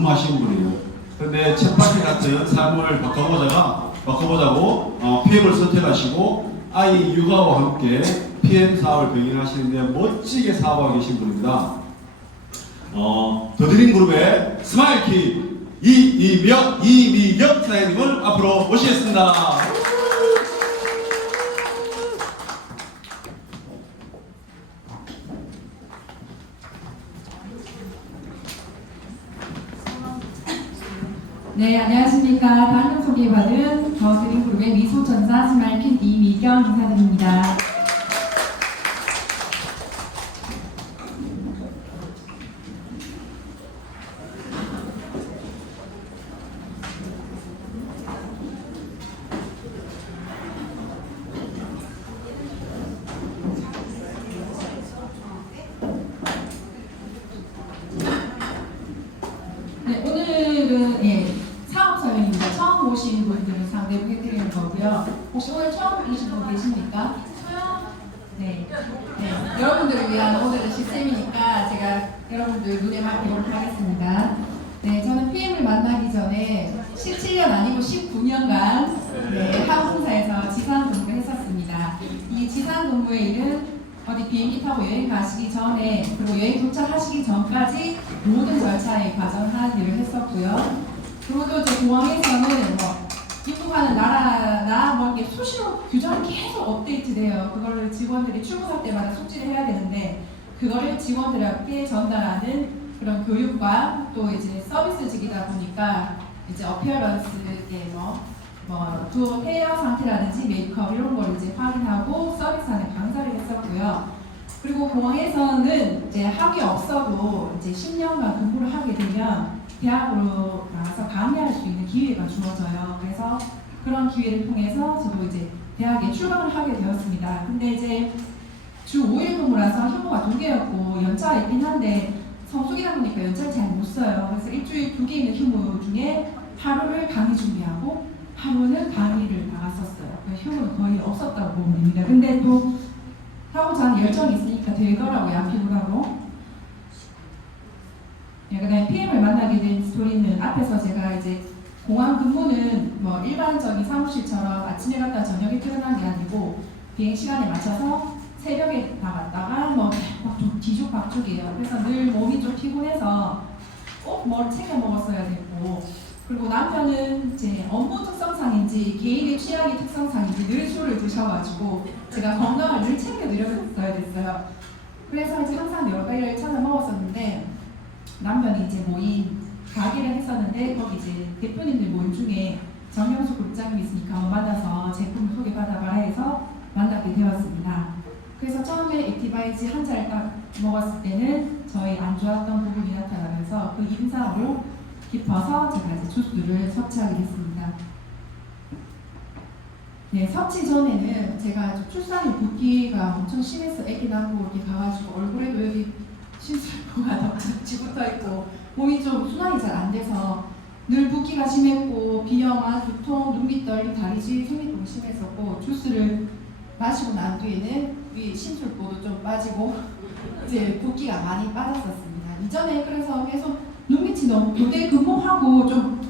근무하시는 분이에요. 그런데 쳇바퀴 같은 삶을 바꿔보자고 PM을 선택하시고 아이 육아와 함께 PM 사업을 병행하시는데 멋지게 사업하고 계신 분입니다. 더드림 그룹의 스마일키 이미경 사장님을 앞으로 모시겠습니다. 네, 안녕하십니까. 방금 소개받은 더드림 그룹의 미소천사 스마일킨 이미경 인사드립니다. 네, 오늘은 사업 설명입니다. 처음 오신 분들은 상대로 해드리는 거고요. 혹시 오늘 처음 오신 분 계십니까? 네. 여러분들을 위한 오늘은 시스템이니까 제가 여러분들 눈에 맡기도록 하겠습니다. 네, 저는 PM을 만나기 전에 17년 아니고 19년간 항공사에서 지상 근무를 했었습니다. 이 지상 근무의 일은 어디 비행기 타고 여행 가시기 전에 그리고 여행 도착하시기 전까지 모든 절차의 과정을 하는 일을 했었고요. 그리고 또 이제 공항에서는 입국하는 나라 이렇게 수시로 규정이 계속 업데이트돼요. 그거를 직원들이 출국할 때마다 숙지를 해야 되는데 그거를 직원들에게 전달하는 그런 교육과 또 이제 서비스직이다 보니까 이제 어피어런스의 그 헤어 상태라든지 메이크업 이런 걸 이제 확인하고 서비스하는 강사를 했었고요. 그리고 공항에서는 이제 학위 없어도 이제 10년간 근무를 하게 되면 대학으로 나가서 강의할 수 있는 기회가 주어져요. 그래서 그런 기회를 통해서 저도 이제 대학에 출강을 하게 되었습니다. 근데 이제 주 5일 근무라서 휴무가 2개였고 연차가 있긴 한데 성수기다 보니까 연차를 잘 못 써요. 그래서 일주일 2개 있는 휴무 중에 하루를 강의 준비하고 하루는 강의를 나갔었어요. 휴무는 거의 없었다고 보면 됩니다. 근데 또 하고자 하는 열정이 있으니까 되더라고요. 안 피곤하고. 그다음에 PM을 만나게 된 스토리는 앞에서 제가 이제 공항 근무는 일반적인 사무실처럼 아침에 갔다 저녁에 퇴근한 게 아니고 비행 시간에 맞춰서 새벽에 나갔다가 좀 뒤죽박죽이에요. 그래서 늘 몸이 좀 피곤해서 꼭 뭘 챙겨 먹었어야 되고 그리고 남편은 이제 업무 특성상인지 개인의 취향의 특성상인지 늘 술을 드셔가지고 제가 건강을 늘 챙겨드렸어야 됐어요. 그래서 이제 항상 여러 가지를 찾아 먹었었는데 남편이 이제 모임 가게를 했었는데 거기 이제 대표님들 모임 중에 정명수 국장님이 있으니까 만나서 제품을 소개받아봐라 해서 만나게 되었습니다. 그래서 처음에 액티바이즈 한 잔을 딱 먹었을 때는 저희 안 좋았던 부분이 나타나면서 그 인상으로 깊어서 제가 이제 주스를 섭취하게 됐습니다. 네, 섭취 전에는 제가 출산이 붓기가 엄청 심해서 아기 낳고 이렇게 가가지고 얼굴에도 여기 심술부가 덕지 붙어 있고 몸이 좀 순환이 잘 안 돼서 늘 붓기가 심했고 비염아, 두통, 눈밑 떨림, 다리 시, 생리통이 심했었고 주스를 마시고 난 뒤에는 위 심술보도 좀 빠지고 이제 붓기가 많이 빠졌었습니다. 이전에 그래서 계속 눈밑이 너무 교대 근무하고 좀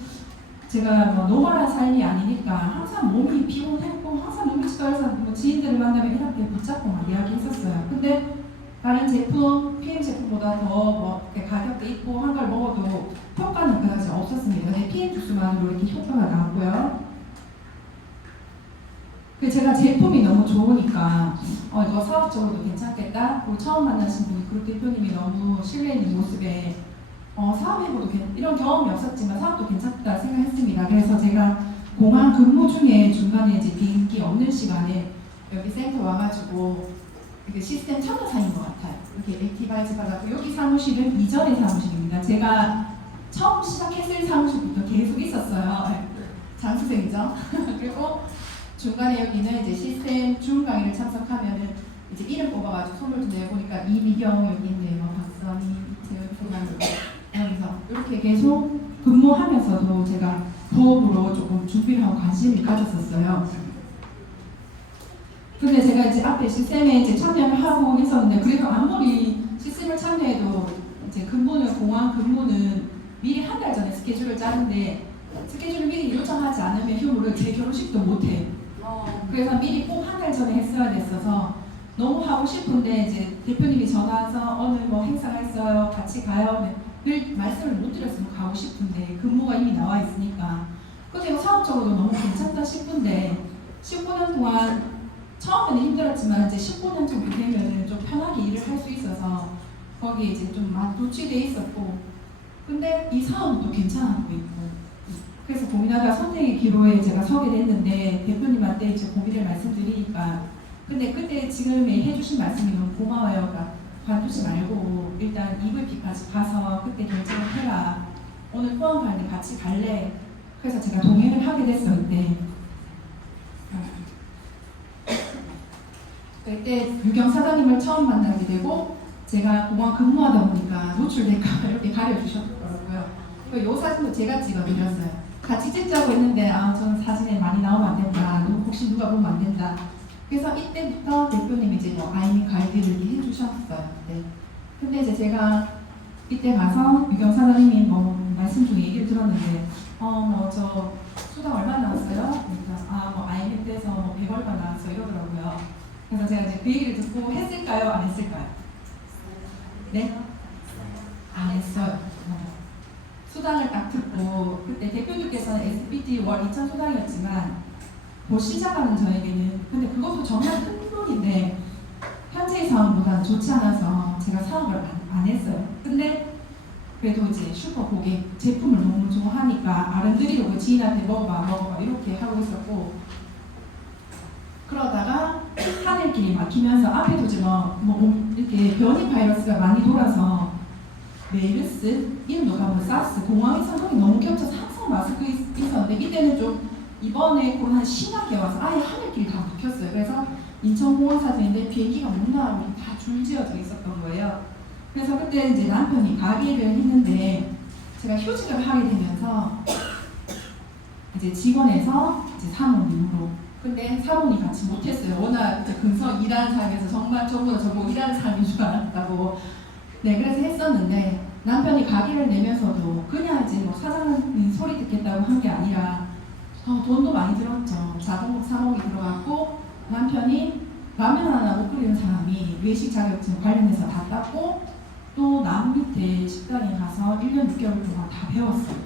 제가 노멀한 삶이 아니니까 항상 몸이 피곤했고 항상 눈빛이 떨어서 지인들을 만나면 이렇게 붙잡고 막 이야기했었어요. 근데 다른 제품, PM 제품보다 더 가격도 있고 한 걸 먹어도 효과는 그다지 없었습니다. 근데 PM 주스만으로 이렇게 효과가 나왔고요. 제가 제품이 너무 좋으니까 이거 사업적으로도 괜찮겠다. 그리고 처음 만나신 분이 그룹 대표님이 너무 신뢰 있는 모습에 사업해보도 이런 경험이 없었지만 사업도 괜찮다 생각했습니다. 그래서 제가 공항 근무 중에 중간에 이제 비행기 없는 시간에 여기 센터 와가지고 시스템 참여사인 것 같아요. 이렇게 액티바이즈 받았고 여기 사무실은 이전의 사무실입니다. 제가 처음 시작했을 사무실부터 계속 있었어요. 장수생이죠. 그리고 중간에 여기는 이제 시스템 중 강의를 참석하면은 이제 이름 뽑아가지고 손을 좀 내보니까 이미경 여기 있네요. 박선희, 이태원, 여기서 이렇게 계속 근무하면서도 제가 부업으로 조금 준비를 하고 관심을 가졌었어요. 근데 제가 이제 앞에 시스템에 이제 참여를 하고 있었는데 그래도 아무리 시스템을 참여해도 이제 근무는 공항 근무는 미리 한 달 전에 스케줄을 짜는데 스케줄을 미리 요청하지 않으면 휴무를 제 결혼식도 못해요. 그래서 미리 꼭 한 달 전에 했어야 됐어서 너무 하고 싶은데 이제 대표님이 전화 와서 오늘 뭐 행사가 있어요. 같이 가요. 늘 말씀을 못 드렸으면 가고 싶은데 근무가 이미 나와 있으니까. 근데 사업적으로도 너무 괜찮다 싶은데 19년 동안 처음에는 힘들었지만 이제 19년 정도 되면 좀 편하게 일을 할 수 있어서 거기에 이제 좀 많이 노출돼 있었고 근데 이 사업은 또 괜찮아하고 있고 그래서 고민하다가 선택의 기로에 제가 서게 됐는데 대표님한테 이제 고민을 말씀드리니까 근데 그때 지금에 해주신 말씀이 너무 고마워요. 그러니까 관두지 말고 일단 EVP까지 가서 그때 결정을 해라. 오늘 포항 가는데 같이 갈래. 그래서 제가 동행을 하게 됐어요. 그때 유경 사장님을 처음 만나게 되고 제가 공항 근무하다 보니까 노출될까 이렇게 가려주셨더라고요. 이 사진도 제가 찍어드렸어요. 같이 찍자고 했는데 저는 사진에 많이 나오면 안 된다. 혹시 누가 보면 안 된다. 그래서 이때부터 대표님이 이제 뭐 아이미 가이드를 이렇게 해주셨어요. 네. 근데 이제 제가 이때 가서 유경 사장님이 뭐 말씀 중에 얘기를 들었는데 뭐 저 수당 얼마 나왔어요? 그러니까 뭐 아이미 때서 뭐 100얼마 나왔어요 이러더라고요. 그래서 제가 이제 그 얘기를 듣고 했을까요? 안 했을까요? 네? 안 했어요. 수당을 딱 듣고 그때 대표님께서는 SPT 월 2천 수당이었지만 곧 시작하는 저에게는 근데 그것도 정말 큰 돈인데 현재의 상황보다는 좋지 않아서 제가 사업을 안 했어요. 근데 그래도 이제 슈퍼 고객 제품을 너무 좋아하니까 아른드리로 지인한테 먹어봐 이렇게 하고 있었고 그러다가 하늘길이 막히면서 앞에도 지금 뭐 이렇게 변이 바이러스가 많이 돌아서 메르스, 이름도 가면 사스, 공항의 상황이 너무 겹쳐서 항상 마스크 있었는데 이때는 좀 이번에 코로나 심하게 와서 아예 하늘길이 다 막혔어요. 그래서 인천공항 사진인데 비행기가 못 나가고 다 줄지어져 있었던 거예요. 그래서 그때 이제 남편이 가게를 했는데 제가 휴직을 하게 되면서 이제 직원에서 이제 사모님으로 근데 사모님 같이 못했어요. 워낙 이제 근성 일하는 사람에서 정말 저보다 저보고 일하는 사람인 줄 알았다고 네 그래서 했었는데 남편이 가게를 내면서도 그냥 이제 뭐 사장님 소리 듣겠다고 한 게 아니라 돈도 많이 들었죠. 자동차 사목이 들어갔고 남편이 라면 하나 못 끓이는 사람이 외식 자격증 관련해서 다 땄고 또 남 밑에 식당에 가서 1년 6개월 동안 다 배웠어요.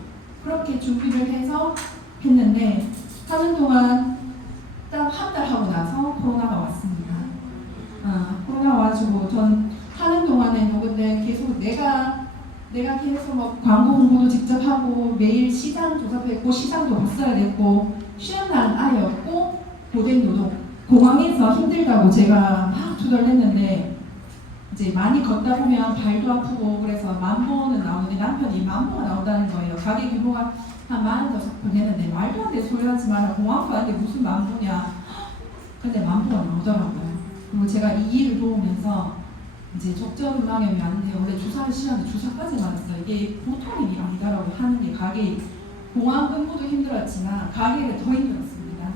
그렇게 준비를 해서 했는데 하는 동안 딱 한 달 하고 나서 코로나가 왔습니다. 코로나 와가지고 전 하는 동안에도 근데 계속 내가 계속 뭐 광고 홍보도 직접 하고 매일 시장 조사했고 시장도 봤어야 됐고 쉬는 날은 아예 없고 고된 노동 공항에서 힘들다고 제가 막 투덜댔는데 이제 많이 걷다 보면 발도 아프고 그래서 10,000보는 나오는데 남편이 10,000보가 나온다는 거예요. 가게 규모가 한 40,000석 했는데 말도 안 돼 소리 하지 마라. 공항가한테 무슨 10,000보냐. 근데 10,000보가 나오더라고요. 그리고 제가 이 일을 도우면서 이제 적정망염이 왔는데 원래 주사를 시켰는데 주사까지 맞았어요. 이게 보통 일이 아니더라고요. 하는 게 가게 공항 근무도 힘들었지만 가게가 더 힘들었습니다.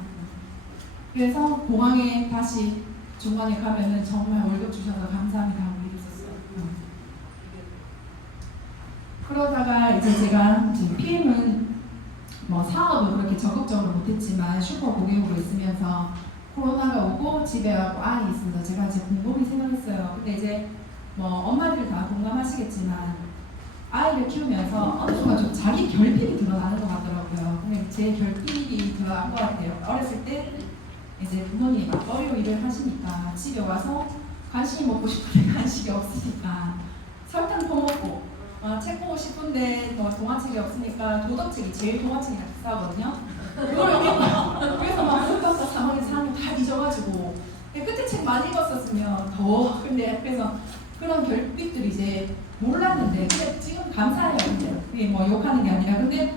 그래서 공항에 다시 중간에 가면은 정말 월급 주셔서 감사합니다 하고 이랬었어요. 그러다가 이제 제가 지금 PM은 뭐 사업을 그렇게 적극적으로 못했지만 슈퍼 고객으로 있으면서 코로나가 오고 집에 와고 아이 있어서 제가 이제 곰곰이 생각했어요. 근데 이제 뭐 엄마들 다 공감하시겠지만 아이를 키우면서 어느 순간 좀 자기 결핍이 드러나는 것 같더라고요. 근데 제 결핍이 드러난 것 같아요. 어렸을 때 이제 부모님이 맞벌이로 일을 하시니까 집에 와서 간식이 먹고 싶은데 간식이 없으니까 설탕 퍼먹고 책 보고 싶은데 뭐 동화책이 없으니까 도덕책이 제일 동화책이 비싸거든요. 그걸 이렇게 그래서 막 흑박사 3월에 4년 다 잊어가지고 그때 책 많이 읽었었으면 더 근데 그래서 그런 결핍들이 이제 몰랐는데 근데 지금 감사해요. 근데 그게 뭐 욕하는 게 아니라 근데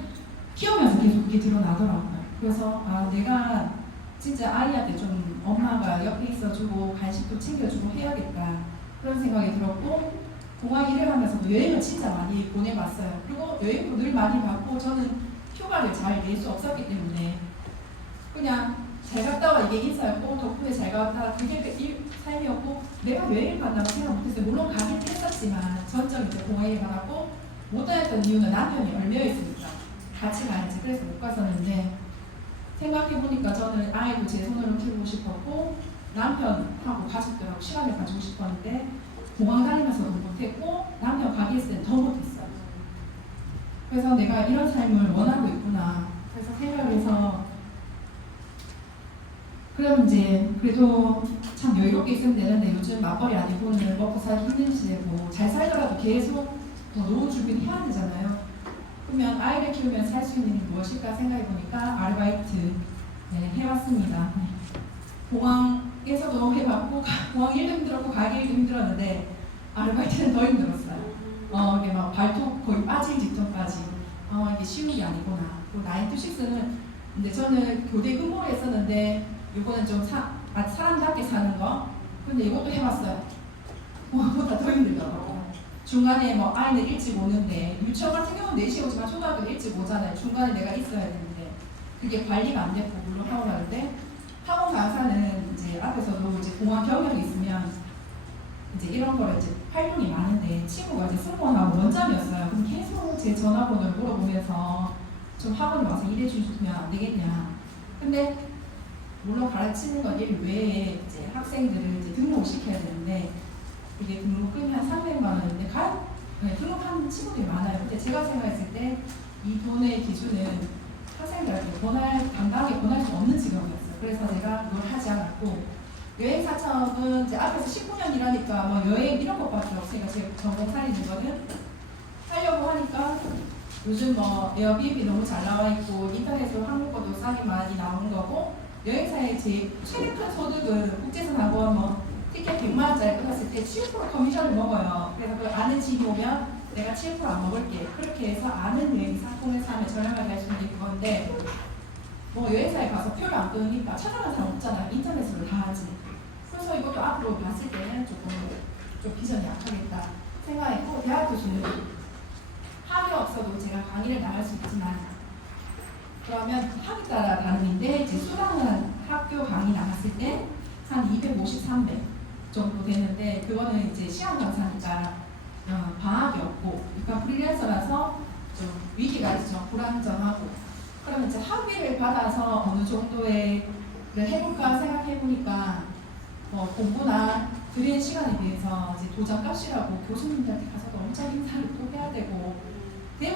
키우면서 계속 그게 드러나더라고요. 그래서 내가 진짜 아이한테 좀 엄마가 옆에 있어주고 간식도 챙겨주고 해야겠다 그런 생각이 들었고 공항 일을 하면서도 여행을 진짜 많이 보내봤어요. 그리고 여행도 늘 많이 받고 저는 휴가를 잘 낼 수 없었기 때문에 그냥 잘 갔다 와 이게 인사였고 덕분에 잘 갔다 그게 삶이었고 내가 여행을 간다고 생각 못했어요. 물론 가긴 했었지만 전적 이제 공항 일을 받았고 못 다녔던 이유는 남편이 얼매여 있으니까 같이 가야지. 그래서 못 갔었는데 생각해보니까 저는 아이도 제 손으로 키우고 싶었고 남편하고 가족들하고 시간을 가지고 싶었는데 공항 다니면서도 못했고 남편 가게 있을 땐 더 못했어요. 그래서 내가 이런 삶을 원하고 있구나. 그래서 생각을 해서 그럼 이제 그래도 참 여유롭게 있으면 되는데 요즘 맞벌이 아니고는 먹고 살기 힘든 시대고 잘 살더라도 계속 더 노후 준비를 해야 되잖아요. 그러면 아이를 키우면 살 수 있는 일이 무엇일까 생각해보니까 아르바이트 해왔습니다. 공항에서도 해봤고 공항 일도 힘들었고 가게 일도 힘들었는데 아르바이트는 더 힘들었어요. 이게 막 발톱 거의 빠질 직전까지 이게 쉬운 게 아니구나. 그리고 9to6는 근데 저는 교대 근무를 했었는데 이거는 좀 사람답게 사는 거. 근데 이것도 해봤어요. 그거보다 더 힘들더라고요. 중간에 뭐 아이는 일찍 오는데 유치원 같은 경우는 4시에 오지만 초등학교 일찍 오잖아요. 중간에 내가 있어야 되는데 그게 관리가 안 됐고 물론 학원 가는데 학원 강사는 이제 앞에서도 이제 공항 경력이 있으면 이제 이런 거를 이제 활동이 많은데 친구가 이제 승무원하고 원장이었어요. 그럼 계속 제 전화번호를 물어보면서 좀 학원에 와서 일해 주시면 안 되겠냐. 근데 물론 가르치는 건 일 외에 이제 학생들을 이제 등록을 시켜야 되는데 이게 등록금이 한 300만 원인데 등록하는 친구들이 많아요. 근데 제가 생각했을 때 이 돈의 기준은 학생들한테 당당하게 권할 수 없는 직업이었어요. 그래서 제가 그걸 하지 않았고 여행사업은 이제 앞에서 19년 일하니까 뭐 여행 이런 것밖에 없으니까 제 전공 살리는 거는 하려고 하니까 요즘 뭐 에어비앤비 너무 잘 나와 있고 인터넷으로 한국어도 싸게 많이 나오는 거고 여행사의 제 최대 큰 소득은 국제선 학원 뭐 티켓 100만 원짜리 끊었을 때 7% 커미션을 먹어요. 그래서 그 아는 집이 오면 내가 7%안 먹을게. 그렇게 해서 아는 여행사 통해서 하면 저렴하게 할 수 있는 그건데 뭐 여행사에 가서 표를 안 끊으니까 찾아가는 사람 없잖아요. 인터넷으로 다 하지. 그래서 이것도 앞으로 봤을 때는 좀 비전이 약하겠다 생각했고 대학 교수는 학위 없어도 제가 강의를 나갈 수 있지만 그러면 학위 따라 다른인데 이제 수강은 학교 강의 나갔을 때 한 250, 300 정도 되는데 그거는 이제 시험 강사니까 방학이 없고 그러니까 프리랜서라서 좀 위기가 있죠. 불안정하고 그러면 이제 학위를 받아서 어느 정도의 해볼까 생각해보니까 공부나 들인 시간에 비해서 이제 도장값이라고 교수님들한테 가서도 엄청 인사를 또 해야 되고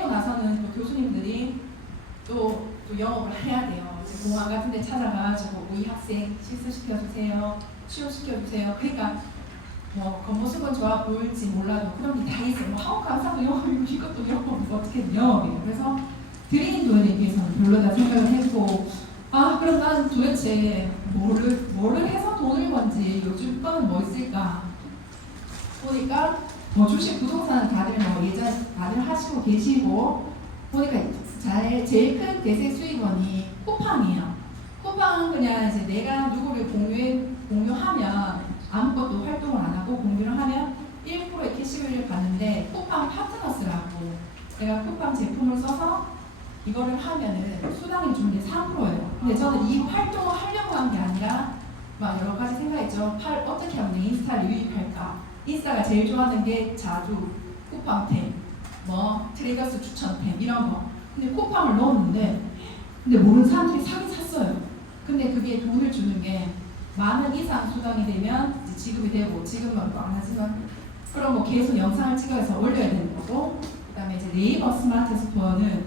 나서는 또 교수님들이 또 영업을 해야 돼요. 이제 공항 같은 데 찾아가가지고 우리 학생 실습시켜주세요. 취업시켜주세요. 그러니까 뭐 겉모습은 좋아 보일지 몰라도 그런 게 다 있어요. 뭐 학원 강사도 영업이고 이것도 영업이고 어떻게든 영업이에요. 그래서 드리는 돈에 비해서는 별로다 생각을 했고 그럼 나는 도대체 뭐를 해서 돈을 번지 요즘 거는 뭐 있을까 보니까 주식 부동산은 다들 다들 하시고 계시고 보니까 제일 큰 대세 수익원이 쿠팡이에요. 쿠팡은 그냥 이제 내가 누구를 공유하면 아무것도 활동을 안 하고 공유를 하면 1%의 캐시백을 받는데 쿠팡 파트너스라고 내가 쿠팡 제품을 써서 이거를 하면은 수당이 주는 게 3%예요. 근데 저는 이 활동을 하려고 한 게 아니라 막 여러 가지 생각했죠. 어떻게 하면 내 인스타를 유입할까? 인스타가 제일 좋아하는 게 자주 쿠팡템, 뭐 트레이더스 추천템 이런 거. 근데 쿠팡을 넣었는데 근데 모르는 사람들이 사긴 샀어요. 근데 그게 돈을 주는 게 만 원 이상 수당이 되면 이제 지급이 되고 지금은 안 하지만 그럼 뭐 계속 영상을 찍어서 올려야 되는 거고 그다음에 이제 네이버 스마트 스토어는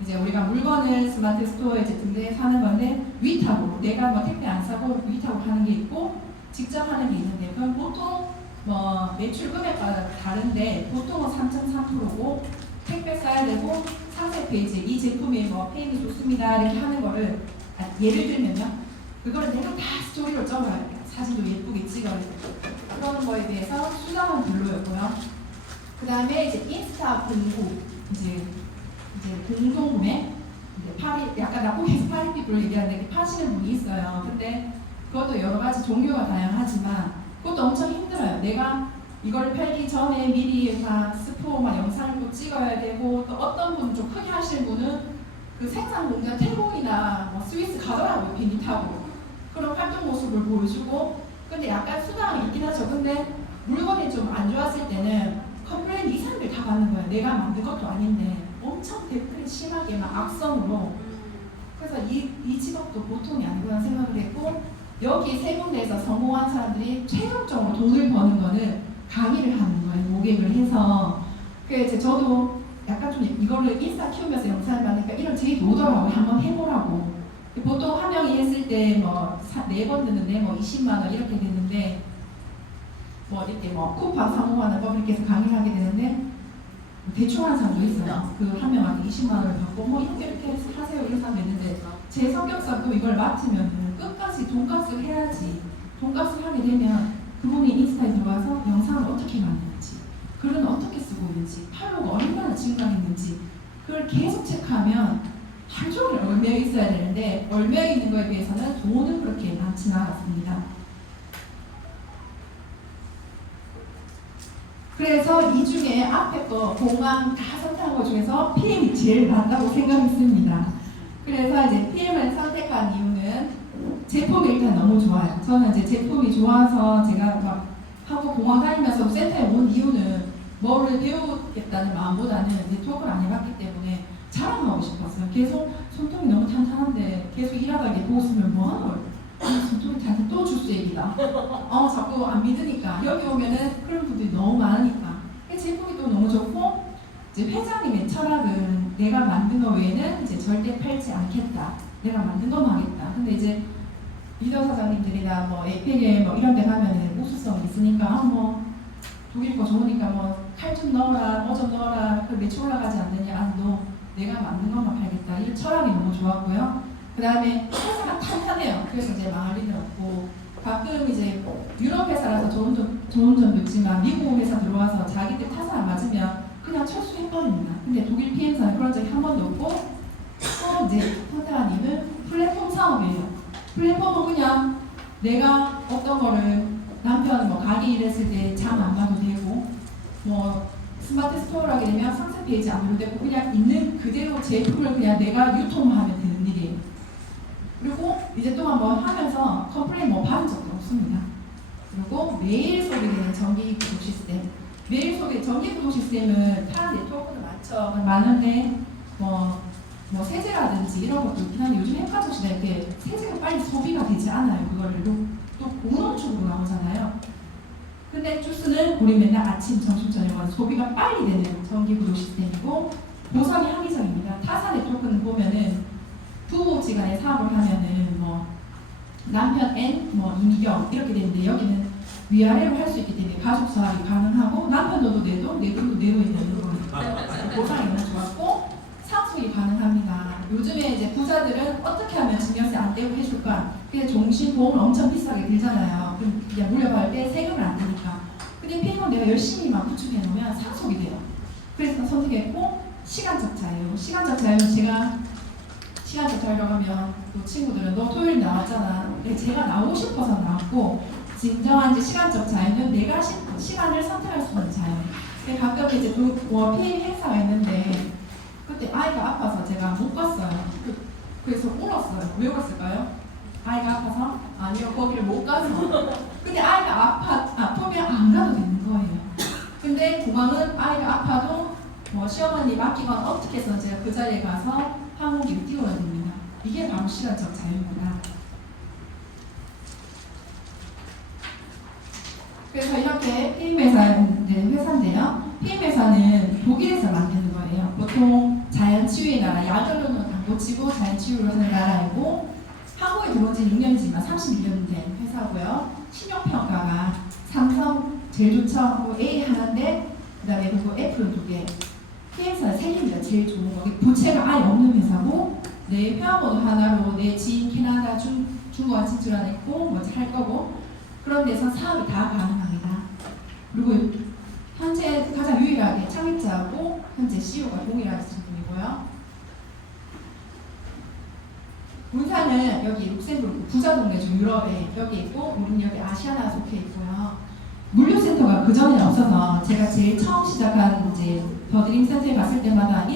이제 우리가 물건을 스마트 스토어에 이제 등등해서 하는 건데 위탁으로 내가 뭐 택배 안 사고 위탁으로 하는 게 있고 직접 하는 게 있는데 그럼 보통 뭐 매출 금액마다 다른데 보통은 3.3%고 택배 써야 되고 상세 페이지 이 제품이 뭐 페임이 좋습니다 이렇게 하는 거를 예를 들면요 그거를 내가 다 스토리로 적어야 돼요. 사진도 예쁘게 찍어야 돼요. 그러는 거에 대해서 수당은 별로였고요. 그 다음에 이제 인스타 공구 이제 공동구매 약간 나쁘게 파리피플로 얘기하는데 파시는 분이 있어요. 근데 그것도 여러 가지 종류가 다양하지만 그것도 엄청 힘들어요. 내가 이걸 팔기 전에 미리 다 스포만 영상을 또 찍어야 되고 또 어떤 분은 좀 크게 하시는 분은 그 생산 공장 태국이나 뭐 스위스 가더라고요. 비행기 타고 그런 활동 모습을 보여주고 근데 약간 수당이 있긴 하죠. 근데 물건이 좀 안 좋았을 때는 컴플레인 이 사람들 다 받는 거예요. 내가 만든 것도 아닌데 엄청 댓글이 심하게 막 악성으로. 그래서 이 직업도 보통이 아니구나 생각을 했고, 여기 세 군데에서 성공한 사람들이 최종적으로 돈을 버는 거는 강의를 하는 거예요. 모객을 해서. 그래서 저도 약간 좀 이거를 인스타 키우면서 영상을 만드니까 이런 제의도 오더라고요. 한번 해보라고. 보통 한 명이 했을 때 뭐 4번 듣는데 뭐 20만 원 이렇게 되는데, 뭐 이렇게 뭐 쿠팡 성공하는 법 이렇게 해서 강의를 하게 되는데, 대충 하는 사람도 있어요. 그 한 명한테 20만 원을 받고 뭐 이렇게 해서 하세요 이런 사람도 있는데, 제 성격상도 이걸 맡으면 끝까지 돈값을 해야지. 돈값을 하게 되면 그분이 인스타에 들어와서 영상을 어떻게 만드는지, 글은 어떻게 쓰고 있는지, 팔로우가 얼마나 증가했는지 그걸 계속 체크하면 하루 종일 얼매여 있어야 되는데, 얼매여 있는 거에 비해서는 돈은 그렇게 많지는 않았습니다. 그래서 이 중에 앞에 거 공항 다 선택한 것 중에서 PM이 제일 낫다고 생각했습니다. 그래서 이제 PM을 선택한 이유는 제품이 일단 너무 좋아요. 저는 이제 제품이 좋아서 제가 막 하고 공항 다니면서 센터에 온 이유는 뭐를 배우겠다는 마음보다는 네트워크를 안 해봤기 때문에 자랑하고 싶었어요. 계속 손톱이 너무 탄탄한데 계속 일하다 이렇게 보고 있으면 뭐하노? 손톱이 탄탄 또 주스 얘기다. 자꾸 안 믿으니까 여기 오면은 그런 분들이 너무 많으니까 제품이 또 너무 좋고, 이제 회장님의 철학은 내가 만든 거 외에는 이제 절대 팔지 않겠다. 내가 만든 거만 하겠다. 근데 이제 리더 사장님들이나 뭐 에이펙에 뭐 이런 데 가면은 우수성이 있으니까 뭐 독일 거 좋으니까 뭐 칼 좀 넣어라, 뭐 좀 넣어라, 그 매출 올라가지 않느냐, 너 내가 만든 것만 팔겠다. 이 철학이 너무 좋았고요. 그 다음에 회사가 탄탄해요. 그래서 이제 망할 일은 없고, 가끔 이제 유럽 회사라서 좋은 점도 있지만 미국 회사 들어와서 자기들 타사 안 맞으면 그냥 철수해버립니다. 근데 독일 PM사는 그런 적이 한 번도 없고, 또 이제 선택한 이유는 플랫폼 사업이에요. 플랫폼은 그냥 내가 어떤 거를 남편 뭐 가게 일했을 때 장 안 봐도 되고, 뭐 스마트 스토어를 하게 되면 상세 페이지 안 봐도 되고, 그냥 있는 그대로 제품을 그냥 내가 유통하면 되는 일이에요. 그리고 이제 또 한번 하면서 컴플레인 뭐 받은 적도 없습니다. 그리고 매일 소개되는 전기 구독 시스템. 매일 소개 전기 구독 시스템은 다른 네트워크도 많은데 뭐 세제라든지 이런 것도 있긴 한데, 요즘 핵가족 시대에 이렇게 세제가 빨리 소비가 되지 않아요. 그거를 또 고농축으로 나오잖아요. 근데 주스는 우리 맨날 아침, 점심, 저녁으로 소비가 빨리 되는 전기 구독 시스템이고, 보상이 합리적입니다. 타사 네트워크는 보면은 부부지간에 사업을 하면은 뭐 남편 N, 뭐 이미경 이렇게 되는데, 여기는 위아래로 할 수 있기 때문에 가족 사업이 가능하고, 남편도 내도 내 돈도 내로 있는 거예요. 보상이 너무 좋았고 상속이 가능합니다. 요즘에 이제 부자들은 어떻게 하면 증여세 안 떼고 해줄까? 근데 종신보험을 엄청 비싸게 들잖아요. 그럼 그냥 물려받을 때 세금을 안 내니까. 근데 페이먼 내가 열심히만 구축해 놓으면 상속이 돼요. 그래서 선택했고, 시간적 자유. 시간적 자유는 제가 시간적 자유라고 하면 또 친구들은 너 토요일 나왔잖아. 근데 제가 나오고 싶어서 나왔고, 진정한 이제 시간적 자유는 내가 시간을 선택할 수 있는 자유. 근데 가끔 이제 PM 행사가 있는데 그때 아이가 아파서 제가 못 갔어요. 그래서 울었어요. 왜 울었을까요? 아이가 아파서? 아니요, 거기를 못 가서. 근데 아이가 아프면 안 가도 되는 거예요. 근데 공항은 아이가 아파도 뭐 시어머니 맡기거나 어떻게 해서 제가 그 자리에 가서 항공기를 띄워야 됩니다. 이게 바로 시간적 자유입니다. 그래서 이렇게 회사인데요. PM회사는 독일에서 만드는 거예요. 보통 자연치유의 나라, 약으로는 당고치고 자연치유를 하는 나라이고, 한국에 들어온 지 6년이지만 31년 된 회사고요. 신용평가가 삼성 제일 좋죠 하고 A 하나인데, 그 다음에 그리고 F는 2개. PM사는 3개입니다. 제일 좋은 거. 부채가 아예 없는 회사고, 내 회화번호 하나로 내 지인 캐나다, 중국에 진출 안 했고 뭐 할 거고, 그런 데서 사업이 다 가능합니다. 그리고 현재 가장 유일하게 창립자하고 현재 CEO가 동일한 분이고요. 본사는 여기 룩셈부르크 부자 동네 중 유럽에 여기 있고, 우리는 여기 아시아나 속해 있고요. 물류센터가 그 전에는 없어서 제가 제일 처음 시작한 이제 더드림 센터에 갔을 때마다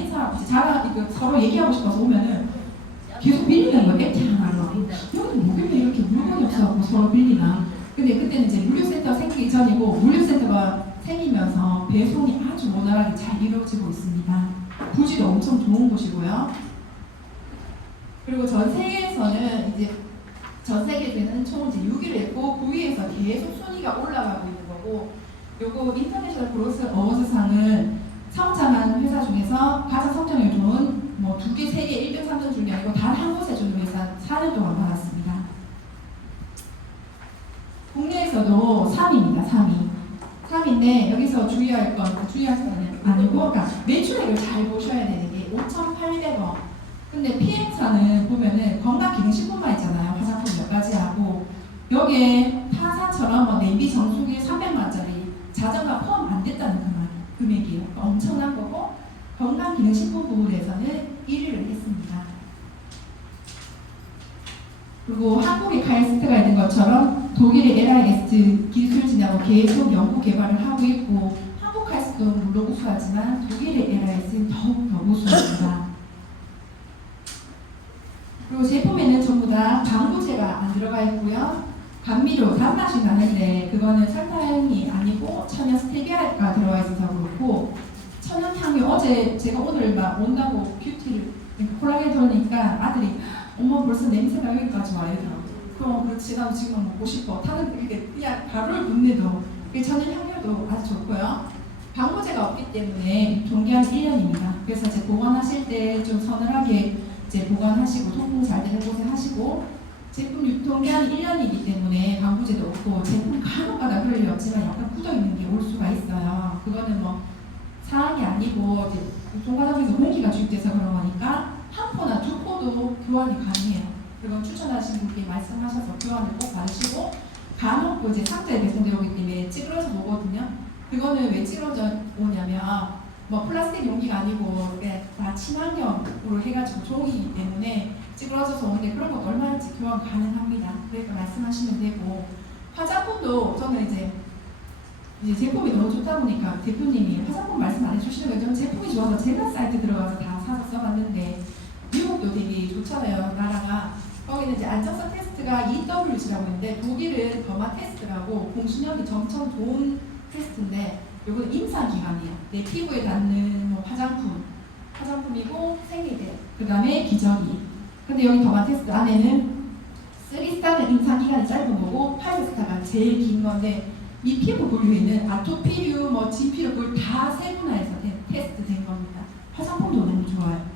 서로 얘기하고 싶어서 오면은 계속 밀리는 거예요. 애타하러. 여기는 뭐길래 이렇게 물건이 없어서 서로 밀리나. 근데 그때는 이제 물류센터 생기기 전이고, 물류센터가 생기면서 배송이 아주 원활하게 잘 이루어지고 있습니다. 부지도 엄청 좋은 곳이고요. 그리고 전 세계에서는 이제 전 세계에서는 총 이제 6위를 했고 9위에서 계속 순위가 올라가고 있는 거고, 요거 인터내셔널 그로스 어워즈상은 성장한 회사 중에서 가장 성장률 좋은 뭐 2개, 3개, 1등, 3등 중에 아니고 단 한 곳에 주는 회사 4년 동안 받았습니다. 국내에서도 3위입니다. 3위인데 여기서 주의할 건 아니고, 그러니까 매출액을 잘 보셔야 되는 게 5,800원. 근데 PM사는 보면은 건강기능식품만 있잖아요. 화장품 몇 가지 하고, 여기에 타사처럼 뭐 냄비 정수기 300만짜리 자전거 포함 안 됐다는 금액이에요. 그러니까 엄청난 거고, 건강기능식품 부분에서는 1위를 했습니다. 그리고 한국의 카이스트가 있는 것처럼 독일의 LIS 기술 진학을 계속 연구 개발을 하고 있고, 한국 카이스트도 물론 우수하지만 독일의 LIS는 더욱더 우수합니다. 그리고 제품에는 전부 다 방부제가 안 들어가 있고요. 감미료, 단맛이 나는데 그거는 설탕이 아니고 천연 스테비아가 들어가 있어서 그렇고, 천연 향유, 어제 제가 오늘 막 온다고 뷰티를 콜라겐 들으니까 아들이 엄마 벌써 냄새가 여기까지 와 이러더라고요. 그럼 그렇지, 나도 지금 먹고 싶어. 타는 이렇게 그냥 가루를 붓내도 천연 향유도 아주 좋고요. 방부제가 없기 때문에 동기한 1년입니다. 그래서 이제 보관하실 때 좀 서늘하게 이제 보관하시고 통풍 잘 되는 곳에 하시고, 제품 유통기한이 1년이기 때문에 방부제도 없고, 제품 간혹가다 그럴 리 없지만 약간 굳어있는 게 올 수가 있어요. 그거는 뭐 사항이 아니고 이제 유통 과정에서 공기가 주입돼서 그런 거니까 한 포나 2포도 교환이 가능해요. 그건 추천하신 분께 말씀하셔서 교환을 꼭 받으시고, 간혹 이제 상자에 배송되어 오기 때문에 찌그러져 오거든요. 그거는 왜 찌그러져 오냐면 뭐 플라스틱 용기가 아니고 다 친환경으로 해가지고 종이기 때문에 찌그러져서 오는데, 그런 것 얼마든지 교환 가능합니다. 그러니까 말씀하시면 되고, 화장품도 저는 이제 제품이 너무 좋다 보니까 대표님이 화장품 말씀 안 해주시는 거예요. 저는 제품이 좋아서 제가 사이트 들어가서 다 사서 써봤는데, 미국도 되게 좋잖아요, 나라가. 거기는 이제 안정성 테스트가 EWG라고 있는데, 독일은 더마 테스트라고 공신력이 엄청 좋은 테스트인데, 요거는 임상기관이에요. 내 피부에 닿는 뭐 화장품이고 생리대, 그 다음에 기저귀. 근데 여기 더마 테스트 안에는 3스타는 임상기간이 짧은 거고 5스타가 제일 긴 건데, 이 피부 분류에는 아토피류, 뭐 진피류 그걸 다 세분화해서 테스트 된 겁니다. 화장품도 너무 좋아요.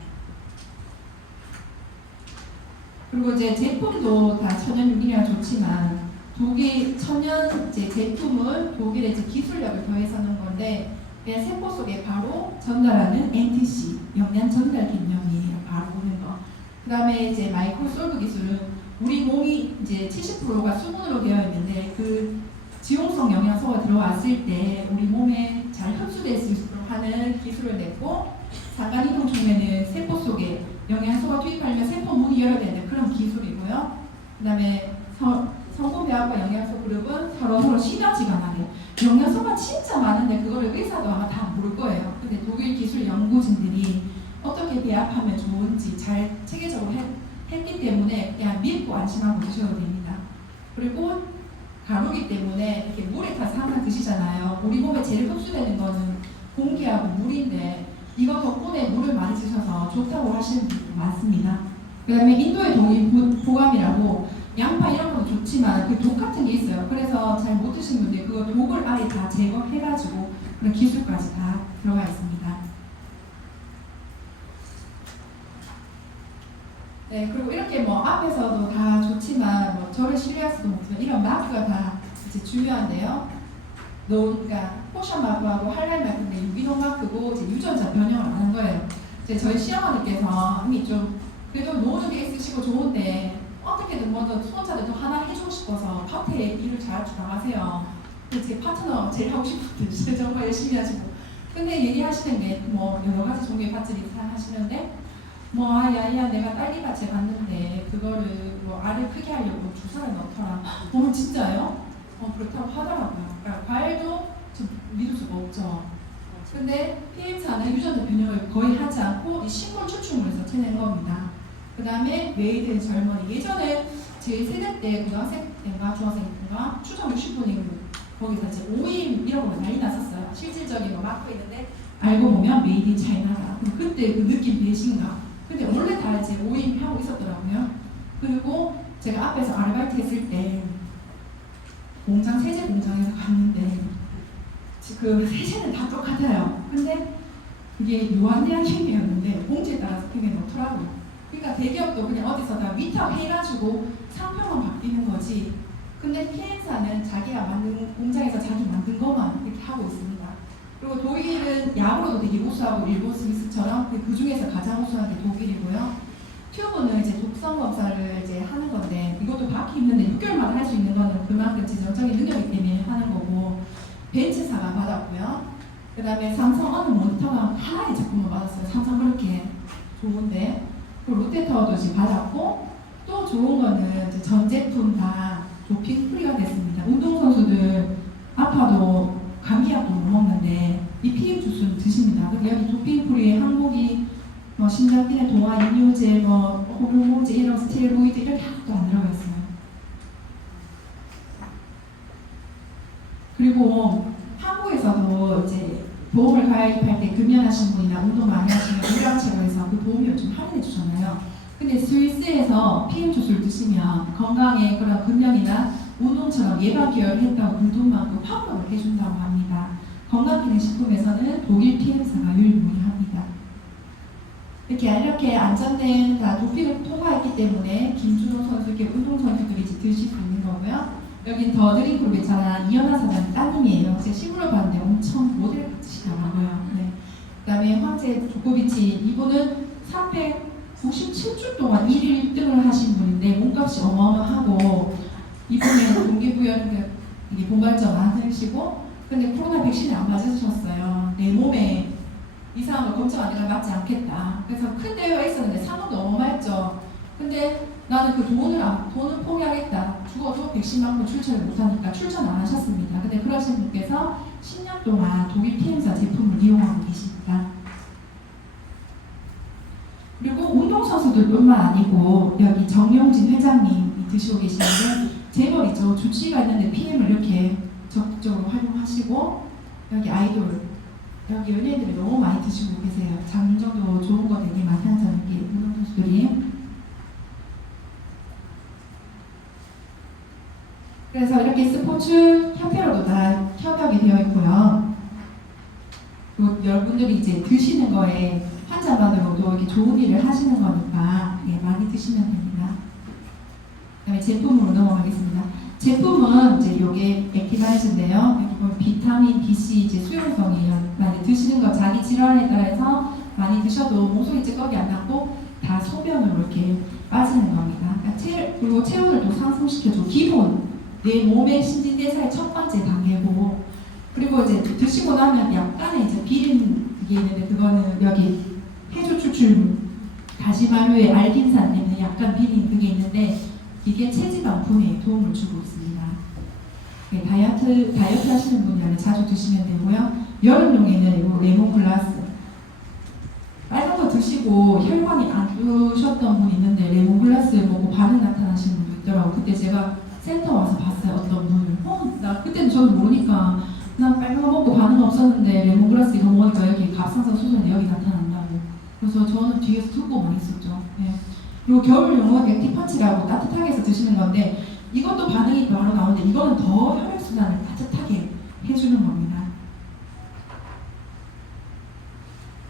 그리고 이제 제품도 다 천연 유기가 좋지만, 독일 천연 이제 제품은 독일의 이제 기술력을 더해서는 건데, 그냥 세포 속에 바로 전달하는 NTC 영양 전달 개념이에요. 바로 오는 거. 그 다음에 이제 마이크로솔브 기술은 우리 몸이 이제 70%가 수분으로 되어 있는데, 그 지용성 영양소가 들어왔을 때 우리 몸에 잘 흡수될 수 있도록 하는 기술을 냈고, 상간이동 촉매는 세포 속에 영양소가 투입하려면 세포 문이 열어야 되는 그런 기술이고요. 그 다음에 성분배합과 영양소 그룹은 서로 시너지가 나요. 영양소가 진짜 많은데 그거를 의사도 아마 다 모를 거예요. 근데 독일 기술 연구진들이 어떻게 배합하면 좋은지 잘 체계적으로 했기 때문에 그냥 믿고 안심하고 드셔도 됩니다. 그리고 가루기 때문에 이렇게 물에 타서 항상 드시잖아요. 우리 몸에 제일 흡수되는 거는 공기하고 물인데, 이거 덕분에 물을 많이 드셔서 좋다고 하시는 분들 많습니다. 그 다음에 인도의 독암이라고, 양파 이런 것도 좋지만 그 독 같은 게 있어요. 그래서 잘 못 드시는 분들 그거 독을 아예 다 제거해가지고 그런 기술까지 다 들어가 있습니다. 네, 그리고 이렇게 뭐 앞에서도 다 좋지만 뭐 저를 신뢰할 수도 없지만 이런 마크가 다 이제 중요한데요. 그러니까 포션 마크하고 할랄 마크인데 유기농 마크고 이제 유전자 변형을 안 한 거예요. 이제 저희 시어머니께서 이미 좀 그래도 노는 게 있으시고 좋은데 어떻게든 먼저 수원자들도 하나 해주고 싶어서 밭에 일을 잘 나가세요. 근데 제 파트너 제일 하고 싶은데 진짜 정말 열심히 하시고, 근데 얘기하시는 게 뭐 여러 가지 종류의 밭들이 하시는데, 뭐 야야 내가 딸기밭에 갔는데 그거를 뭐 알을 크게 하려고 주사를 넣더라. 진짜요? 그렇다고 하더라고요. 그러니까 과일도 좀 믿을 수가 없죠. 근데 PM사는 유전자 변형을 거의 하지 않고 이 식물 추출물에서 채낸 겁니다. 그 다음에 메이드 젊은이, 예전에 제 세대 때 고등학생 때인가 중학생 때인가 추정 60분이 거기서 이제 5인 이런 거 난리 났었어요. 실질적인 거 막고 있는데 알고 보면 메이드 인 차이나다. 그때 그 느낌 배신감. 근데 원래 다 이제 오인하고 있었더라고요. 그리고 제가 앞에서 아르바이트 했을 때 공장 세제 공장에서 갔는데 그 세제는 다 똑같아요. 근데 그게 유한대한 힘이었는데 봉지에 따라서 굉장히 넣더라고요. 그러니까 대기업도 그냥 어디서 다 위탁해가지고 상표만 바뀌는 거지. 근데 PM사는 자기가 만든 공장에서 자기 만든 것만 이렇게 하고 있습니다. 그리고 독일은 야구로도 되게 우수하고 일본 스위스처럼 그 중에서 가장 우수한 게 독일이고요. 튜브는 이제 독성 검사를 이제 하는 건데 이것도 받기 힘든데 6개월마다 할 수 있는 거는 그만큼 재정적인 능력이기 때문에 하는 거고 벤츠사가 받았고요. 그 다음에 삼성 어느 모니터가 하나의 제품을 받았어요. 삼성 그렇게 좋은데 그리고 롯데타워도 지금 받았고 또 좋은 거는 이제 전 제품 다 도핑 프리가 됐습니다. 운동선수들 아파도 감기약도 못 먹는데 이 PM 주스는 드십니다. 근데 여기 도핑 프리의 항목이 뭐 심장 뛰는 동화, 이뇨제, 뭐 호르몬제, 이런 스테로이드 이렇게 하나도 안 들어가 있어요. 그리고 한국에서도 이제 보험을 가입할 때 금연하신 분이나 운동 많이 하시면 요양체로에서 그 보험료를 좀 할인해 주잖아요. 근데 스위스에서 PM 주스를 드시면 건강에 그런 금연이나 운동처럼 예방 기여를 했다고 그 돈만큼 환급을 해준다고 합니다. 건강기능식품에서는 독일 PM사가 유일무이합니다. 이렇게 안전된 다 도피를 통과했기 때문에 김준호 선수, 이렇게 운동선수들이 이제 드실 수 있는 거고요. 여긴 더 드링크로 있잖아. 이현아 사장 따님이에요. 제가 시골을 봤는데 엄청 모델 같으시더라고요. 네. 그 다음에 황제 조코비치, 이분은 397주 동안 1일 1등을 하신 분인데 몸값이 어마어마하고 이분의 동기부여는 되게 본발전 많으시고 근데 코로나 백신을 안 맞으셨어요. 내 몸에 이상한 거 검정 안 되면 맞지 않겠다. 그래서 큰 대회가 있었는데 상금도 어마어마했죠. 근데 나는 그 돈을 포기하겠다. 죽어도 백신만큼 출전을 못하니까 출전 안 하셨습니다. 근데 그러신 분께서 10년 동안 독일 PM사 제품을 이용하고 계십니다. 그리고 운동선수들뿐만 아니고 여기 정용진 회장님이 드시고 계시는데 제 머리죠. 주치의가 있는데 PM을 이렇게 적극적으로 활용하시고 여기 아이돌 여기 연예인들이 너무 많이 드시고 계세요. 장윤정도 좋은 거 되게 많이 하잖아요. 운동선수들이. 그래서 이렇게 스포츠 협회로도 다 협약이 되어 있고요. 그리고 여러분들이 이제 드시는 거에 한 잔만으로도 이렇게 좋은 일을 하시는 거니까 예, 많이 드시면 됩니다. 그다음에 제품으로 넘어가겠습니다. 제품은 이제 요게 액티바이즈인데요. 여기 보면 비타민 B, C 이제 수용성이에요. 많이 드시는 거 자기 질환에 따라서 많이 드셔도 목소리 찌꺼기 안 나고 다 소변으로 이렇게 빠지는 겁니다. 그러니까 그리고 체온을 또 상승시켜줘. 기본 내 몸의 신진대사의 첫 번째 단계고 그리고 이제 드시고 나면 약간의 이제 비린 게 있는데 그거는 여기 해조 추출 다시마류의 알긴산 때문에 약간 비린 그게 있는데 이게 체지방 분해에 도움을 주고 있습니다. 네, 다이어트 하시는 분들은 자주 드시면 되고요. 여름용에는 이거 레몬글라스 빨간 거 드시고 혈관이 안 좋으셨던 분 있는데 레몬글라스 먹고 반응 나타나시는 분도 있더라고요. 그때 제가 센터 와서 봤어요. 어떤 분을. 나 그때는 저는 모르니까 난 빨간 거 먹고 반응 없었는데 레몬글라스 이거 먹으니까 여기 갑상선 수준이 여기 나타난다고. 그래서 저는 뒤에서 듣고만 있었죠. 네. 그리고 겨울용은 액티펀치라고 따뜻하게 해서 드시는 건데 이것도 반응이 바로 나오는데 이거는 더 혈액순환을 따뜻하게 해주는 겁니다.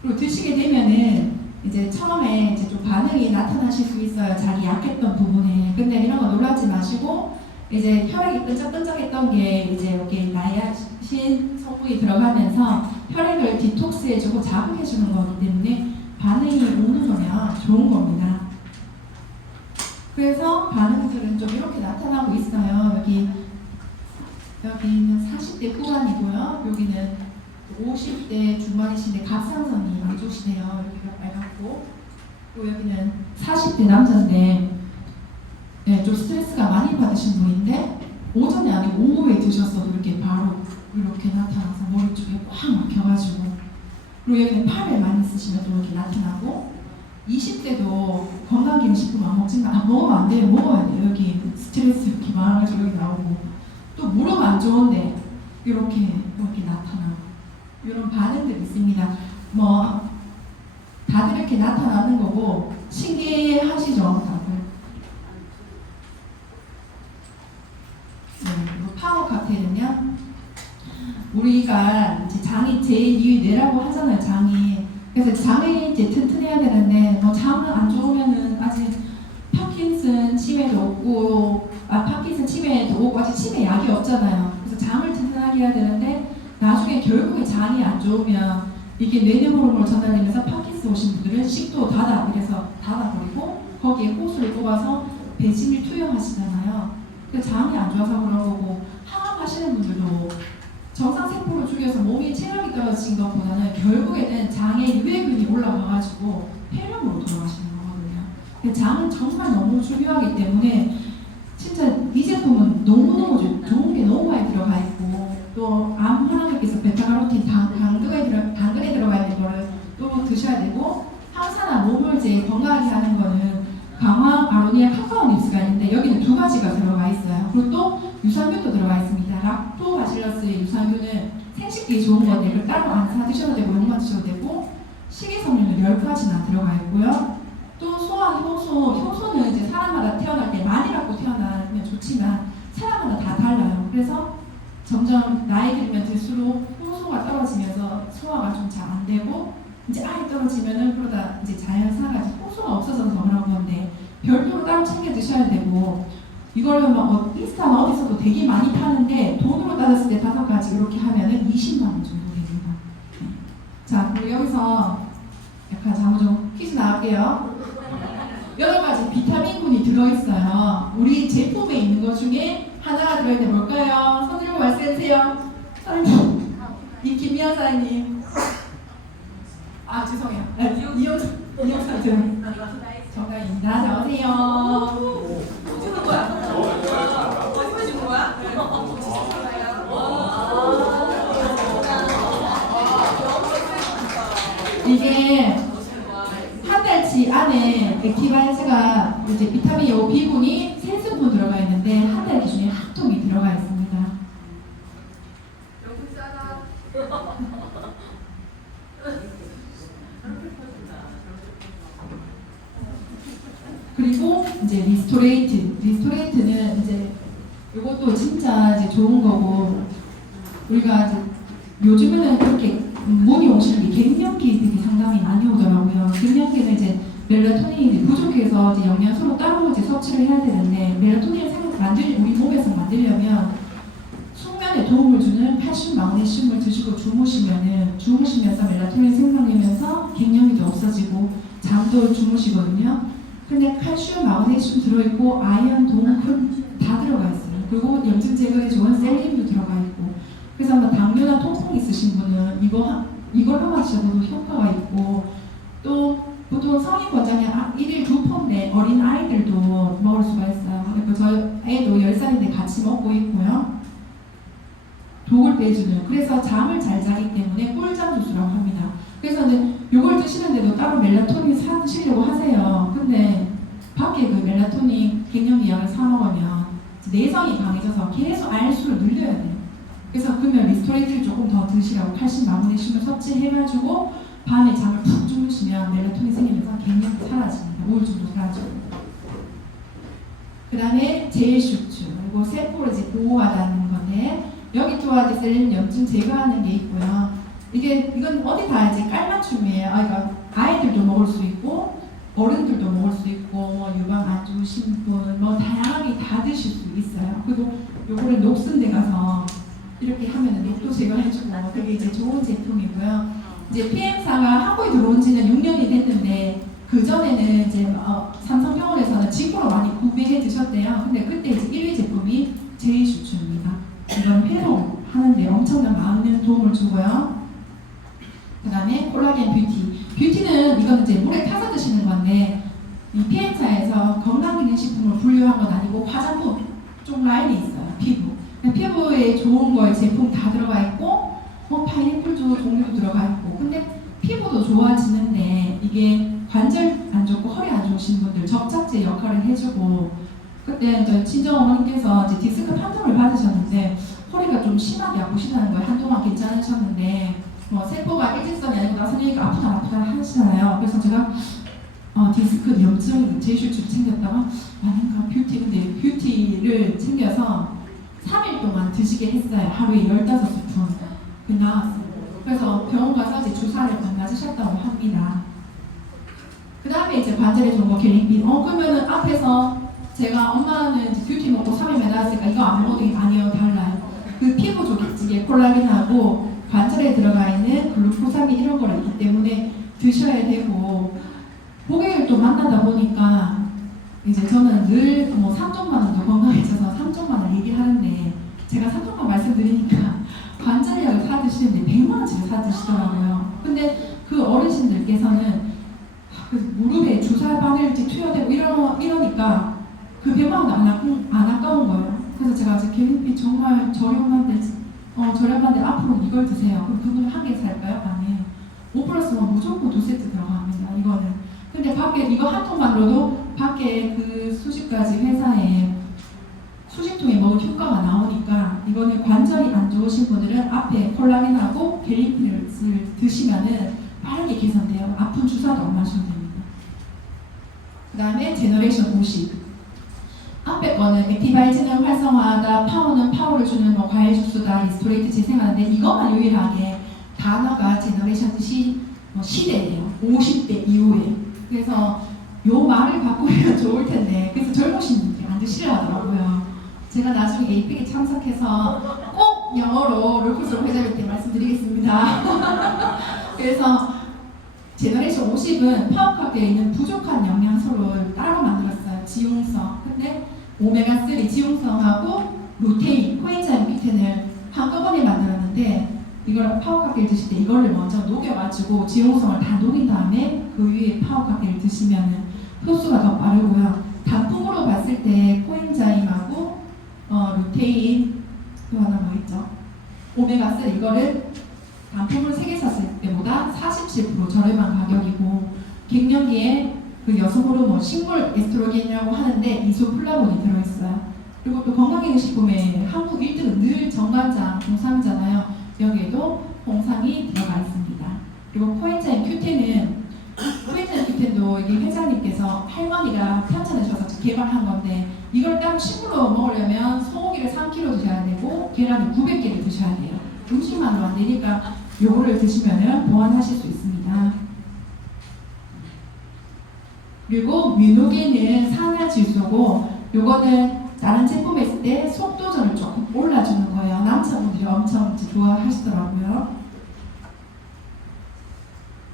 그리고 드시게 되면은 이제 처음에 이제 좀 반응이 나타나실 수 있어요. 자기 약했던 부분에. 근데 이런 거 놀라지 마시고 이제 혈액이 끈적끈적했던 게 이제 여기 나야신 성분이 들어가면서 혈액을 디톡스해주고 자극해주는 거기 때문에 반응이 오는 거면 좋은 겁니다. 그래서 반응들은 좀 이렇게 나타나고 있어요. 여기는 40대 후반이고요. 여기는 50대 중반이신데 갑상선이 안 좋으시네요. 여기가 빨갛고 그리고 여기는 40대 남자인데 네, 좀 스트레스가 많이 받으신 분인데 오전에 아니고 오후에 드셨어도 이렇게 바로 이렇게 나타나서 머리 쪽에 꽉 막혀가지고 그리고 여기는 팔을 많이 쓰시면 또 이렇게 나타나고 20대도 건강기능식품 안 먹지만 먹으면 안 돼요. 먹어야 돼요. 여기 스트레스 이렇게 많아가지고 여기 나오고 또 무릎 안 좋은데 이렇게 나타나고 이런 반응들이 있습니다. 뭐 다들 이렇게 나타나는 거고 신기하시죠, 다들. 네, 그리고 파워 칵테일은요. 우리가 이제 장이 제2의 뇌라고 하잖아요, 장이. 그래서 장이 이제 튼튼해야 되는데 뭐 장은 안 좋으면은 아직 파킨슨 치매도 없고 파킨슨 치매도 오고 아직 치매 약이 없잖아요. 그래서 장을 튼튼하게 해야 되는데 나중에 결국에 장이 안 좋으면 이게 뇌내 호르몬으로 전달되면서 파킨슨 오신 분들은 식도 이래서 닫아버리고 거기에 호수를 뽑아서 배신을 투여하시잖아요. 그 장이 안 좋아서 그런 거고 항암하시는 분들도 정상 세포를 죽여서 몸이 체력이 떨어진 것보다는 결국에는 장에 유해균이 올라가가지고 폐렴으로 돌아가시는 거거든요. 근데 장은 정말 너무 중요하기 때문에 진짜 이 제품은 너무너무 좋은 게 너무 많이 들어가 있고 또 암 하나님께서 베타카로틴 당근에 들어가 있는 거를 또 드셔야 되고 항산화 몸을 이제 건강하게 하는 거는 강황, 아로니아, 카카오 닙스가 있는데 여기는 2가지가 들어가 있어요. 그리고 또 유산균도 들어가 있습니다. 락토바실러스의 유산균은 생식기에 좋은 건데 그걸 따로 안 사 드셔도 되고 용만 드셔도 되고 식이섬유는 10가지나 들어가 있고요. 또 소화, 효소는 이제 사람마다 태어날 때 많이 갖고 태어나면 좋지만 사람마다 다 달라요. 그래서 점점 나이 들면 들수록 효소가 떨어지면서 소화가 좀 잘 안 되고 이제 아예 떨어지면은 그러다 이제 자연사가 효소가 없어져서 그런 건데 별도로 따로 챙겨 드셔야 되고 이걸 막 인스타나 어디서도 되게 많이 파는데 돈으로 따졌을 때 5가지 이렇게 하면은 20만 원 정도 됩니다. 자, 그리고 여기서 약간 자무종 퀴즈 나갈게요. 8가지 비타민군이 들어있어요. 우리 제품에 있는 것 중에 하나가 들어있는데 뭘까요? 손 들고 말씀해주세요. 사장님, 이 김미연 사장님. 아, 죄송해요. 이용사 등 정답입니다. 자, 오세요. 주는 거야? 어디서 주는 거야? 이게 한 달치 안에 액티바이즈가 이제 비타민 요 B군이 3스푼 들어가 있는데 한 달 기준에 한 통이 들어가 있습니다. 너무 싸다. 그리고 이제 리스토레이트는 이제 이것도 진짜 이제 좋은 거고 우리가 이제 요즘에는 그렇게 문이 오시는 게 갱년기들이 상당히 많이 오더라고요. 갱년기는 이제 멜라토닌이 부족해서 이제 영양소로 따로 이제 섭취를 해야 되는데 멜라토닌을 우리 몸에서 만들려면 숙면에 도움을 주는 칼슘, 마그네슘을 드시고 주무시면서 멜라토닌 생성되면서 갱년기도 없어지고 잠도 주무시거든요. 근데 칼슘, 마그네슘 들어있고 아연, 동금 다 들어가 있어요. 그리고 염증 제거에 좋은 셀린도 들어가 있고 그래서 뭐 당뇨나 통풍 있으신 분은 이걸 한번 드셔도 효과가 있고 또 보통 성인 권장이 1일 2폰인데 어린 아이들도 먹을 수가 있어요. 그리고 저희 애도 10살인데 같이 먹고 있고요. 독을 빼주는 그래서 잠을 잘 자기 때문에 꿀잠 주스라고 합니다. 그래서 이제 이걸 드시는데도 따로 멜라토닌 사 드시려고 하세요. 근데 밖에 그 멜라토닌 갱년기 약을 사 먹으면 내성이 강해져서 계속 알수를 늘려야 돼요. 그래서 그러면 리스토레이트를 조금 더 드시라고 칼슘, 마그네슘을 섭취해가지고 밤에 잠을 푹 주무시면 멜라토닌 생기면서 갱년기 사라집니다. 우울증도 사라지고. 그 다음에 젤슈츠 그리고 세포를 이제 보호하다는 건데 여기 또한 이제 셀린 염증 제거하는 게 있고요. 이건 어디 다 이제 깔맞춤이에요. 그러니까 아이들도 먹을 수 있고 어른들도 먹을 수 있고 뭐 유방 안 좋으신 분 뭐 다양하게 다 드실 수 있어요. 그리고 요거를 녹슨 데 가서 이렇게 하면은 녹도 제거해주고 되게 이제 좋은 제품이고요. 이제 PM사가 한국에 들어온 지는 6년이 됐는데 그 전에는 이제 삼성병원에서는 직구로 많이 구매해 드셨대요. 근데 그때 이제 1위 제품이 제이슈츠입니다. 이건 회로 하는데 엄청난 많은 도움을 주고요. 그 다음에 콜라겐 뷰티는 이건 이제 물에 타서 드시는 건데 이 PM사에서 건강기능식품을 분류한 건 아니고 화장품 쪽 라인이 있어요. 피부에 좋은 거에 제품 다 들어가 있고 뭐 파인애플주 종류도 들어가 있고 근데 피부도 좋아지는데 이게 관절 안 좋고 허리 안 좋으신 분들 접착제 역할을 해주고 그때 이제 친정어머님께서 이제 디스크 판정을 받으셨는데 허리가 좀 심하게 아프시다는 거예요. 한동안 괜찮으셨는데 뭐 세포가 일직선이 아니고 나선이니까 아프다 하시잖아요. 그래서 제가 디스크 염증 제이슈츠를 챙겼다가 아닌가 뷰티 근데 뷰티를 챙겨서 3일 동안 드시게 했어요. 하루에 15스푼 그 나왔어요. 그래서 병원 가서 이제 주사를 맞으셨다고 합니다. 그 다음에 이제 관절에 좋은 거 갤린빈. 그러면은 앞에서 제가 엄마는 이제 뷰티 먹고 3일 나왔으니까 이거 안 먹어도 아니에요. 달라요. 그 피부 좋겠지게 콜라겐하고 관절에 들어가 있는 글루코사민 이런 거를 있기 때문에 드셔야 되고 고객을 또 만나다 보니까 이제 저는 늘 뭐 3종만 원도 건강해져서 3종만 원 얘기하는데 제가 3종만 말씀드리니까 관절약을 사 드시는데 100만 원치를 사 드시더라고요. 근데 그 어르신들께서는 그 무릎에 주사 바늘지 투여되고 이러니까 그 100만 원도 안 아까운 거예요. 그래서 제가 이제 갤린피 정말 저렴한데 앞으로 이걸 드세요. 그럼 그분이 한 개 살까요? 아니에요. 5+1 무조건 2세트 들어갑니다. 이거는. 근데 밖에 이거 한 통만으로도 밖에 그 수십 가지 회사에 수십 통에 먹은 효과가 나오니까 이거는 관절이 안 좋으신 분들은 앞에 콜라겐하고 갤린피를 드시면은 빠르게 개선돼요. 아픈 주사도 안 마셔도 됩니다. 그 다음에 제너레이션 50. 앞에 거는 액티바이즈는 활성화하다, 파워는 파워를 주는 뭐 과일 주스다, 리스토레이트 재생하는데 이것만 유일하게 단어가 제너레이션 뜻이 시대예요. 50대 이후에. 그래서 요 말을 바꾸면 좋을 텐데 그래서 젊으신 분들이 안 드시려 하더라고요. 제가 나중에 에이펙에 참석해서 꼭 영어로 롤코스로 회장님 때 말씀드리겠습니다. 그래서 제너레이션 50은 파워카드에 있는 부족한 영양소를 따로 만들었어요. 지용성. 근데 오메가3 지용성하고 루테인, 코엔자임 큐텐을 한꺼번에 만들었는데 이걸 파워카드를 드실 때 이거를 먼저 녹여가지고 지용성을 다 녹인 다음에 그 위에 파워카드를 드시면 흡수가 더 빠르고요. 단품으로 봤을 때 코엔자임하고 루테인 또 하나 뭐 있죠? 오메가3 이거를 단품을 3개 샀을 때보다 47% 저렴한 가격이고 갱년기에 그 여성 호르몬 식물 에스트로겐이라고 하는데 이소플라본이 들어있어요. 그리고 또 건강기능식품에 한국 1등은 늘 정관장, 홍삼이잖아요. 여기에도 홍삼이 들어가 있습니다. 그리고 코엔자임 큐텐도 이게 회장님께서 할머니가 편찬해 주셔서 개발한 건데 이걸 딱 식물로 먹으려면 소고기를 3kg 드셔야 되고 계란을 900개를 드셔야 돼요. 음식만으로 안 되니까 요거를 드시면 보완하실 수 있습니다. 그리고 뮤노겐은 상향질소고 요거는 다른 제품에 있을 때 속도전을 조금 올라주는 거예요. 남자분들이 엄청 좋아하시더라고요.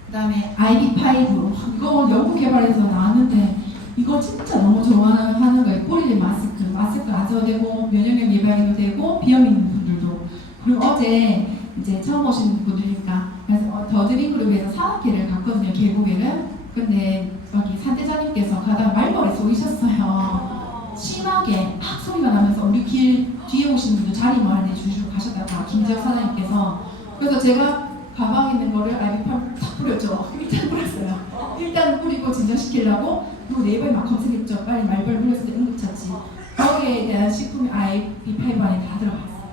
그 다음에 IV5 이거 연구 개발해서 나왔는데 이거 진짜 너무 좋아하는 거예요. 뿌리를 마스크 아주되고 면역력 예방에도 되고 비염 있는 분들도. 그리고 어제 이제 처음 오신 분들이니까 그래서 더드림 그룹에서 산악회를 갔거든요. 계곡에는. 근데 여기 산대장님께서 가다가 말벌에 쏘이셨어요. 심하게 팍 소리가 나면서 우리 길 뒤에 오신 분들 자리 마련해 주시고 가셨다가 김지혁 사장님께서. 그래서 제가 가방에 있는 거를 IV8 탁 뿌렸죠. 일단 뿌렸어요. 일단 뿌리고 진정시키려고. 그리고 네이버에 막 검색했죠. 빨리 말벌 물렸을 때 응급처치. 거기에 대한 식품이 IV8 안에 다 들어갔어요.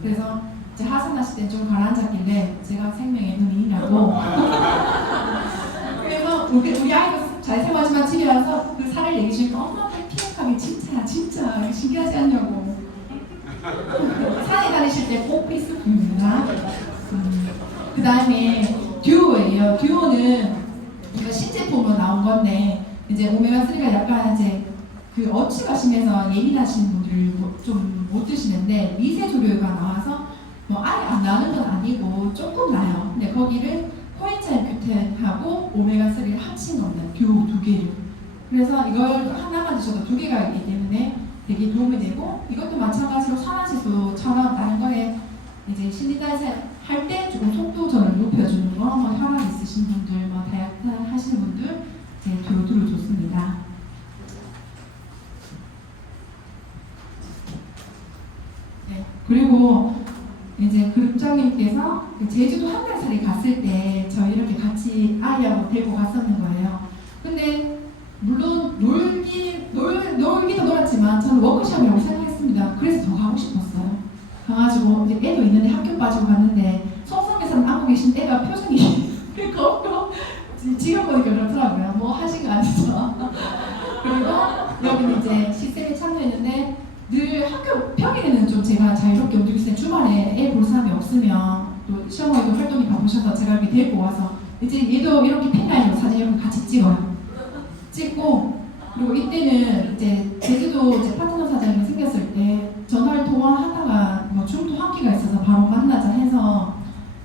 그래서 이제 하산하실 때 좀 가라앉았길래 제가 생명의 은인이라고. 그래서 우리 아이도 잘 생활하지만 집에 와서 그 살을 얘기해 주니까 엄마 피부감이 진짜 신기하지 않냐고. 산에 다니실 때 꼭 필수품입니다. 그 다음에 듀오예요. 듀오는 이거 신제품으로 나온 건데 이제 오메가3가 약간 이제 그 어치가 심해서 예민하신 분들 좀 못 드시는데 미세 조류가 나와서 뭐 아예 안 나는 건 아니고 조금 나요. 근데 거기를 코엔자임 큐텐하고 오메가3를 합친 겁니다. 듀오 2개를. 그래서 이걸 하나만 드셔도 2개가 있기 때문에 되게 도움이 되고 이것도 마찬가지로 산화지수처럼 다른 거에 이제 신진대사 할 때 조금 속도전을 높여주는 거, 뭐 혈압 있으신 분들, 뭐 다이어트 하시는 분들 이제 듀오2를 좋습니다. 네. 그리고 이제 그룹장님께서 제주도 한 달 살이 갔을 때 저희 이렇게 같이 아이하고 데리고 갔었는 거예요. 근데 물론 놀기도 놀았지만 저는 워크숍이라고 생각했습니다. 그래서 더 가고 싶었어요. 가가지고 이제 애도 있는데 학교 빠지고 갔는데 송성계산 안고 계신 지금 보니까 그렇더라고요. 뭐 하신 거 아니죠? 그리고 여기는 이제 시스템에 참여했는데 늘 학교 평일에는 좀 제가 자유롭게 움직일 수 있는 주말에 애 볼 사람이 없으면 또 시어머니도 활동이 바쁘셔서 제가 이렇게 데리고 와서 이제 얘도 이렇게 펜라인으로 사진 이렇게 같이 찍어요. 찍고 그리고 이때는 이제 제주도 이제 파트너 사장님이 생겼을 때 전화를 통화하다가 뭐 중途한기가 있어서 바로 만나자 해서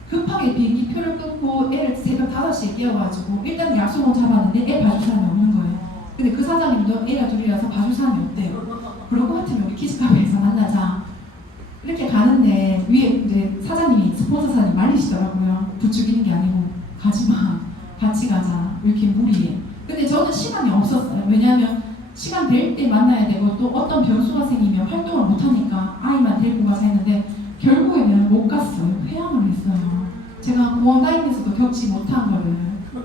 급하게 비행기 표를 끊고 애를 새벽 5시에 깨워가지고 일단 약속은 잡았는데 애 봐줄 사람이 없는 거예요. 근데 그 사장님도 애가 둘이라서 봐줄 사람이 없대요. 그럴 것 같으면 우리 키즈카페에서 만나자. 이렇게 가는데 위에 이제 사장님이 스폰서 사장님 말리시더라고요. 부추기는 게 아니고 가지마, 같이 가자. 이렇게 무리해. 근데 저는 시간이 없었어요. 왜냐하면 시간 될 때 만나야 되고 또 어떤 변수가 생기면 활동을 못하니까 아이만 데리고 가자 했는데 결국에는 못 갔어요. 회항을 했어요. 제가 공항 다니면서도 겪지 못한 거를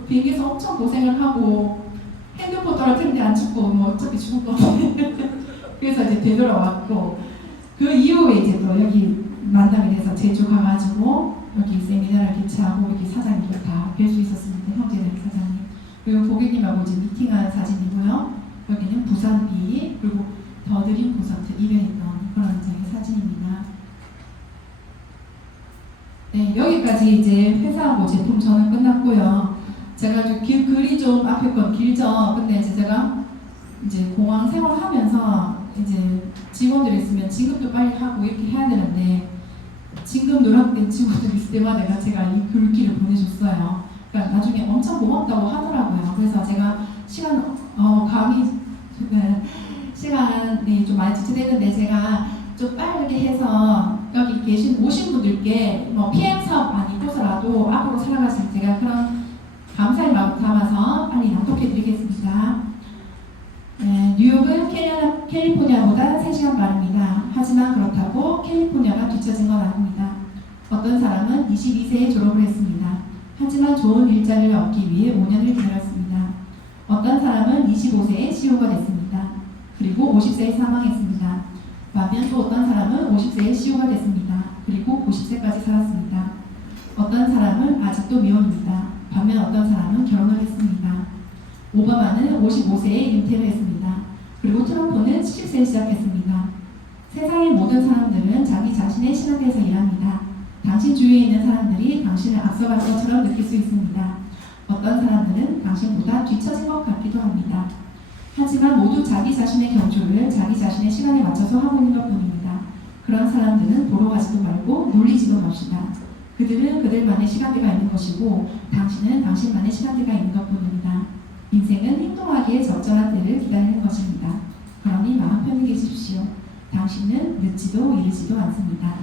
비행기에서 엄청 고생을 하고 핸드폰 떨어뜨리는데 안 죽고 뭐 어차피 죽을 건데 그래서 이제 되돌아왔고 그 이후에 이제 또 여기 만나게 돼서 제주 가가지고 여기 세미나를 개최하고 이렇게 사장님들 다 뵐 수 있었습니다. 형제들 사장님 그리고 고객님하고 이제 미팅한 사진이고요. 여기는 부산 비 그리고 더드림 콘서트 일회했던 그런 이제 사진입니다. 네, 여기까지 이제 회사하고 제품 저는 끝났고요. 제가 좀 글이 좀 앞에 건 길죠. 근데 이제 제가 이제 공항 생활하면서 이제 직원들 있으면 진급도 빨리 하고 이렇게 해야 되는데 진급 누락된 친구들 있을 때마다 제가 이 글귀를 보내줬어요. 그러니까 나중에 엄청 고맙다고 하더라고요. 그래서 제가 시간이 좀 많이 지체되는데 제가 좀 빠르게 해서 여기 오신 분들께 뭐 PM 사업 아니고서라도 앞으로 살아가실 제가 그런 감사의 마음 담아서 빨리 낭독해 드리겠습니다. 네, 뉴욕은 캘리포니아보다 3시간 빠릅니다. 하지만 그렇다고 캘리포니아가 뒤처진 건 아닙니다. 어떤 사람은 22세에 졸업을 했습니다. 하지만 좋은 일자리를 얻기 위해 5년을 기다렸습니다. 어떤 사람은 25세에 CEO가 됐습니다. 그리고 50세에 사망했습니다. 반면 또 어떤 사람은 50세에 CEO가 됐습니다. 그리고 90세까지 살았습니다. 어떤 사람은 아직도 미혼입니다. 반면 어떤 사람은 결혼을 했습니다. 오바마는 55세에 은퇴를 했습니다. 그리고 트럼프는 70세에 시작했습니다. 세상의 모든 사람들은 자기 자신의 시간대에서 일합니다. 당신 주위에 있는 사람들이 당신을 앞서갈 것처럼 느낄 수 있습니다. 어떤 사람들은 당신보다 뒤처진 것 같기도 합니다. 하지만 모두 자기 자신의 경주를 자기 자신의 시간에 맞춰서 하고 있는 것뿐입니다. 그런 사람들은 보러 가지도 말고 놀리지도 맙시다. 그들은 그들만의 시간대가 있는 것이고 당신은 당신만의 시간대가 있는 것뿐입니다. 인생은 행동하기에 적절한 때를 기다리는 것입니다. 그러니 마음 편히 계십시오. 당신은 늦지도 이르지도 않습니다.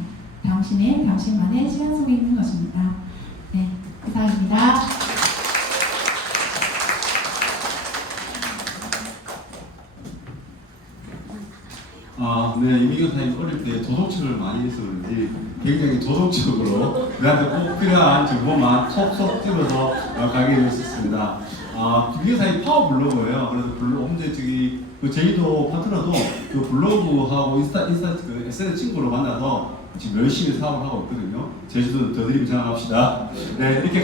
당신만의 시간 속에 있는 것입니다. 네, 이상입니다. 네, 이미경 사님 어릴 때 도덕책을 많이 해서 그런지 굉장히 도덕적으로 우리한테 꼭 필요한 정보만 톡톡 집어서 가게 되었습니다. 이미경 사님 파워 블로거예요. 그래서 언제 그 제주도 파트너도 그 블로그하고 그 SNS 친구로 만나서 지금 열심히 사업을 하고 있거든요. 제주도 더 드림 장합시다. 네, 이렇게